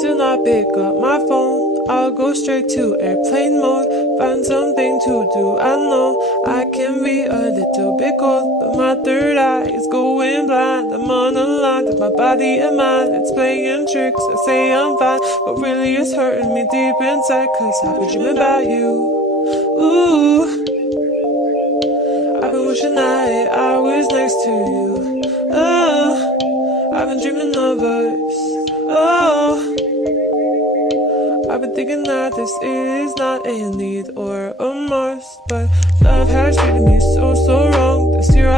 do not pick up my phone. I'll go straight to airplane mode, find something to do. I know I can be a little bit cold, but my third eye is going blind. I'm unaligned with my body and mind. It's playing tricks, I say I'm fine, but really it's hurting me deep inside. Cause I've been dreaming about you. Ooh, I've been wishing I was next to you. Oh, I've been dreaming of us. Oh, I've been thinking that this is not a need or a must, but love has treated me so wrong. This year